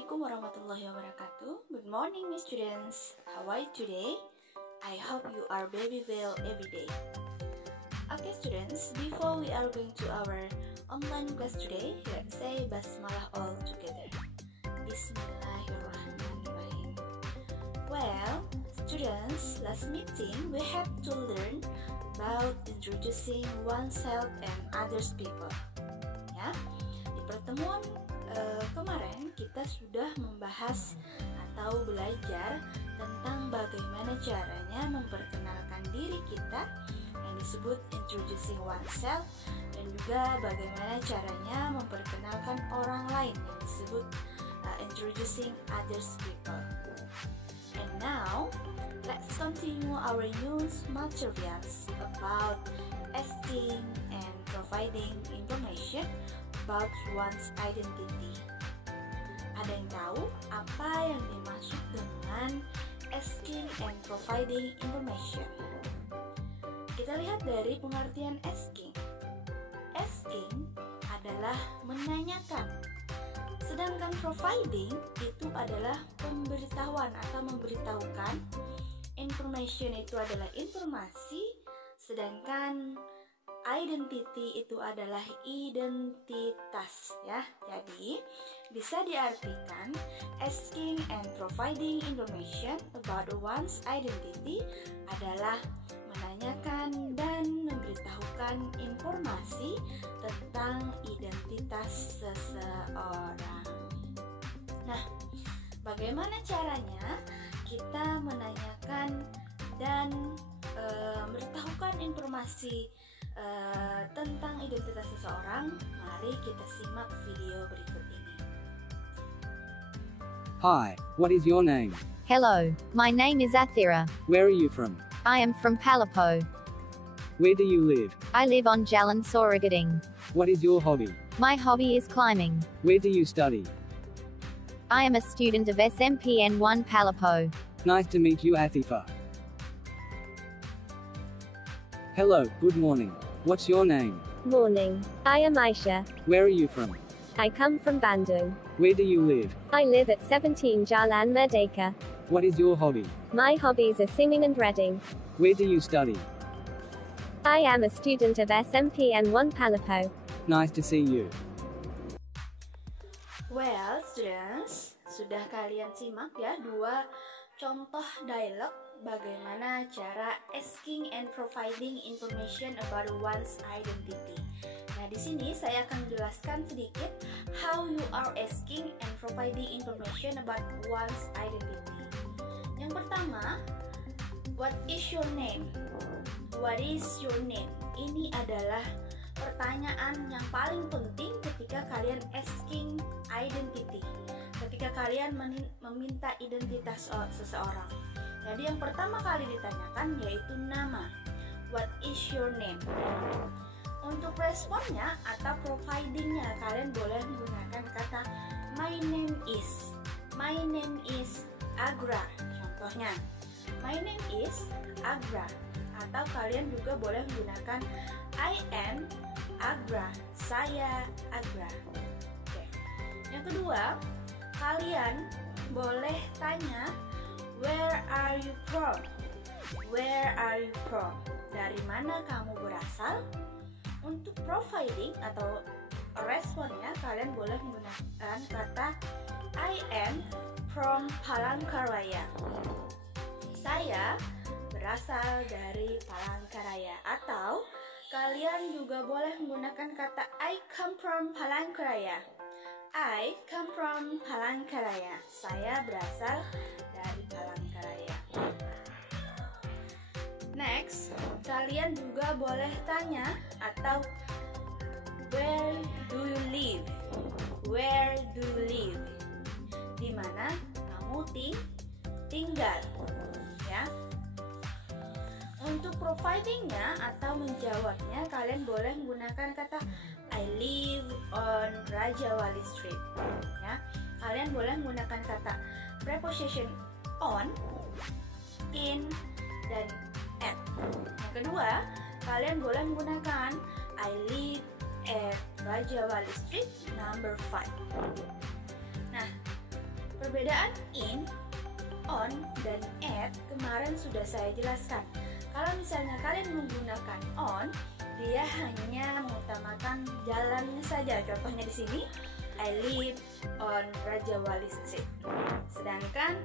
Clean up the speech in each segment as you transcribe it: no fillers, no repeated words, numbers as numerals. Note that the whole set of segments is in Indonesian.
Assalamualaikum warahmatullahi wabarakatuh. Good morning, Miss students. How are you today? I hope you are very well every day. Okay, students, before we are going to our online class today, let's say Basmalah all together. Bismillahirrahmanirrahim. Well, students, last meeting we have to learn about introducing oneself and others people. Ya, di pertemuan kemarin kita sudah membahas atau belajar tentang bagaimana caranya memperkenalkan diri kita yang disebut introducing oneself, dan juga bagaimana caranya memperkenalkan orang lain yang disebut introducing others people. And now let's continue our new materials about asking and providing information about one's identity. Ada yang tahu apa yang dimaksud dengan asking and providing information? Kita lihat dari pengertian asking. Asking adalah menanyakan, sedangkan providing itu adalah pemberitahuan atau memberitahukan. Information itu adalah informasi, sedangkan identity itu adalah identitas, ya. Jadi bisa diartikan asking and providing information about one's identity adalah menanyakan dan memberitahukan informasi tentang identitas seseorang. Nah, bagaimana caranya kita menanyakan dan memberitahukan informasi tentang identitas seseorang? Mari kita simak video berikut ini. Hi, what is your name? Hello, my name is Athira. Where are you from? I am from Palapo. Where do you live? I live on Jalan Sorogading. What is your hobby? My hobby is climbing. Where do you study? I am a student of SMPN 1 Palapo. Nice to meet you, Athifa. Hello, good morning. What's your name? Morning. I am Aisha. Where are you from? I come from Bandung. Where do you live? I live at 17 Jalan Merdeka. What is your hobby? My hobbies are singing and reading. Where do you study? I am a student of SMPN 1 Palapo. Nice to see you. Well, students, sudah kalian simak ya dua contoh dialog bagaimana cara asking and providing information about one's identity. Nah, di sini saya akan menjelaskan sedikit how you are asking and providing information about one's identity. Yang pertama, what is your name? What is your name? Ini adalah pertanyaan yang paling penting ketika kalian asking identity, ketika kalian meminta identitas seseorang. Jadi yang pertama kali ditanyakan yaitu nama. What is your name? Untuk responnya atau providingnya, kalian boleh menggunakan kata my name is. My name is Agra. Contohnya, my name is Agra. Atau kalian juga boleh menggunakan I am Agra. Saya Agra. Oke. Yang kedua, kalian boleh tanya where are you from? Where are you from? Dari mana kamu berasal? Untuk providing atau responnya, kalian boleh menggunakan kata I am from Palangkaraya. Saya berasal dari Palangkaraya. Atau kalian juga boleh menggunakan kata I come from Palangkaraya. I come from Palangkaraya. Saya berasal dari Palangkaraya. Next, kalian juga boleh tanya atau where do you live? Where do you live? Di mana kamu tinggal? Ya. Untuk providingnya atau menjawabnya, kalian boleh menggunakan kata I live on Raja Wali Street. Ya. Kalian boleh menggunakan kata preposition on, in, dan at. Yang kedua, kalian boleh menggunakan I live at Raja Wali Street number 5. Nah, Perbedaan in, on, dan at kemarin sudah saya jelaskan. Kalau misalnya kalian menggunakan on, dia hanya mengutamakan jalannya saja. Contohnya di sini, I live on Rajawali Street. Sedangkan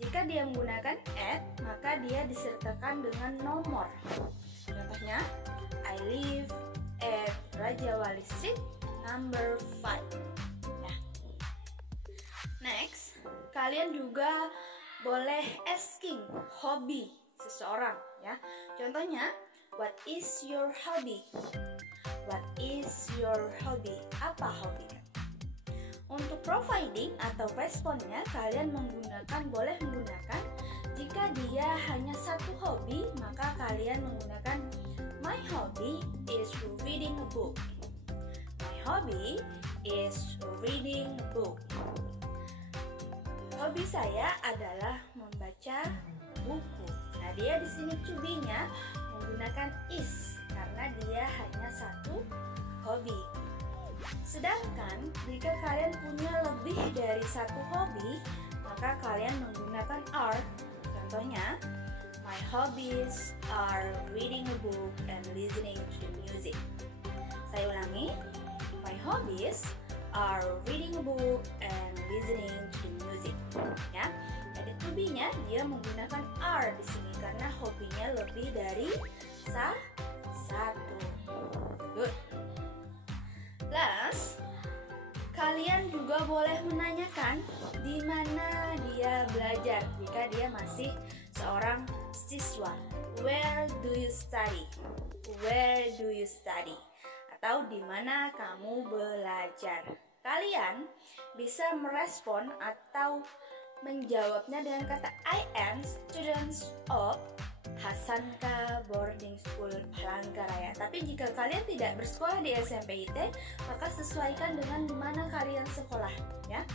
jika dia menggunakan at, maka dia disertakan dengan nomor. Contohnya, I live at Rajawali Street number 5. Nah, next, kalian juga boleh asking hobi seseorang ya. Contohnya, what is your hobby? What is your hobby? Apa hobi? Untuk providing atau responnya kalian boleh menggunakan jika dia hanya satu hobi, maka kalian menggunakan my hobby is reading a book. My hobby is reading a book. Hobi saya adalah membaca buku. Nah, dia di sini to be-nya menggunakan is karena dia hanya satu hobi. Sedangkan jika kalian punya lebih dari satu hobi, maka kalian menggunakan are. Contohnya, my hobbies are reading a book and listening to the music. Saya ulangi, my hobbies are reading a book and listening to the music. Ya, jadi to be-nya dia menggunakan are di sini karena hobinya lebih dari satu. Good. Plus, kalian juga boleh menanyakan di mana dia belajar jika dia masih seorang siswa. Where do you study? Where do you study? Atau di mana kamu belajar? Kalian bisa merespon atau menjawabnya dengan kata I am students of Hasanka Boarding School Palangkaraya. Tapi jika kalian tidak bersekolah di SMP IT, maka sesuaikan dengan di mana kalian sekolah ya.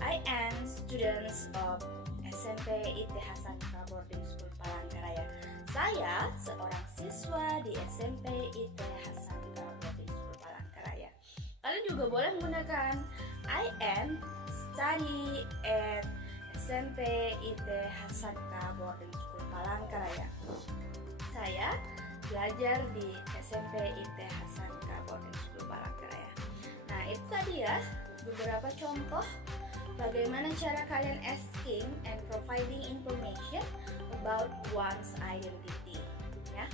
I am students of SMP IT Hasanka Boarding School Palangkaraya. Saya seorang siswa di SMP IT Hasanka Boarding School Palangkaraya. Kalian juga boleh menggunakan I am study at SMP IT Hasanka Boarding School Palangkaraya. Saya belajar di SMP IT Hasanka Boarding School Palangkaraya. Nah, itu tadi ya beberapa contoh bagaimana cara kalian asking and providing information about one's identity ya.